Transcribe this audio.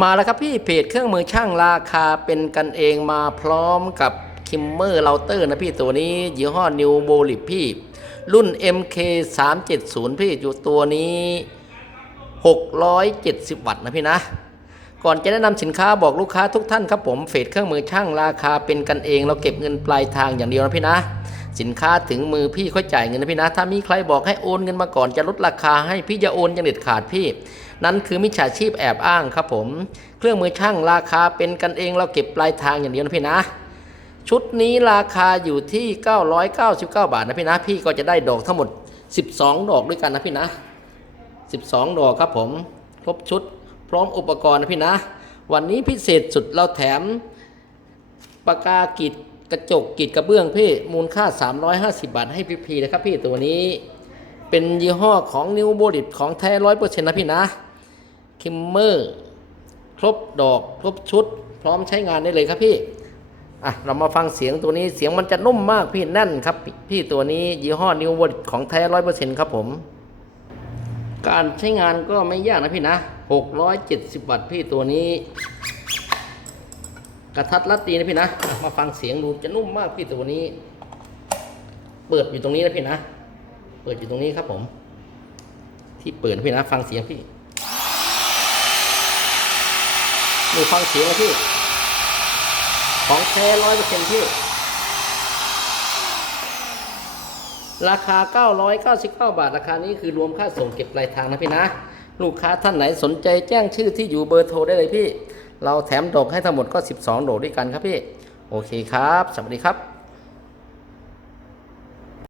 มาแล้วครับพี่เพจเครื่องมือช่างราคาเป็นกันเองมาพร้อมกับคิมเมอร์เราเตอร์นะพี่ตัวนี้ยี่ห้อนิวโบลิปพี่ รุ่น MK 3 7 0พี่อยู่ตัวนี้ 670 วัตต์นะพี่นะ ก่อนจะแนะนำสินค้าบอกลูกค้าทุกท่านครับผมเฟดเครื่องมือช่างราคาเป็นกันเอง เราเก็บเงินปลายทางอย่างเดียวนะพี่นะ สินค้าถึงมือพี่ค่อยจ่ายเงินนะพี่นะ ถ้ามีใครบอกให้โอนเงินมาก่อนจะลดราคาให้พี่จะโอนอย่างเด็ดขาดพี่ นั่นคือมิจฉาชีพแอบอ้างครับผม เครื่องมือช่างราคาเป็นกันเองเราเก็บปลายทางอย่างเดียวนะพี่นะ ชุดนี้ราคาอยู่ที่ 999 บาทนะพี่นะ พี่ก็จะได้ดอกทั้งหมด 12 ดอกด้วยกันนะพี่นะ 12 ดอกครับผม ครบชุด พร้อมอุปกรณ์นะพี่นะ วันนี้พิเศษสุดเราแถมปากกากรีด กระจกกรีดกระเบื้องพี่มูลค่า 350 บาทให้พี่พีนะครับพี่ตัวนี้เป็นยี่ห้อของนิวโบลิตของแท้ร้อยเปอร์เซ็นต์นะพี่นะคิมเมอร์ครบดอกครบชุด พร้อมใช้งานได้เลยครับพี่อะเรามาฟังเสียงตัวนี้เสียงมันจะนุ่มมากพี่แน่นครับ พี่ตัวนี้ยี่ห้อนิวโบลิตของแท้ร้อยเปอร์เซ็นต์ครับผม การใช้งานก็ไม่ยากนะพี่นะ670วัตต์พี่ตัวนี้ กระทัดรัดดีนะพี่นะ มาฟังเสียงดูจะนุ่มมากพี่ตัวนี้ เปิดอยู่ตรงนี้นะพี่นะ เปิดอยู่ตรงนี้ครับผม ที่เปิดพี่นะ ฟังเสียงพี่ดูฟังเสียงนะพี่ ของแท้ร้อยเปอร์เซ็นต์พี่ ราคา 999 บาท ราคานี้คือรวมค่าส่งเก็บปลายทางนะพี่นะ ลูกค้าท่านไหนสนใจแจ้งชื่อที่อยู่เบอร์โทรได้เลยพี่ เราแถมดอกให้ทั้งหมดก็ 12 ดอกด้วยกันครับพี่ โอเคครับ สวัสดีครับ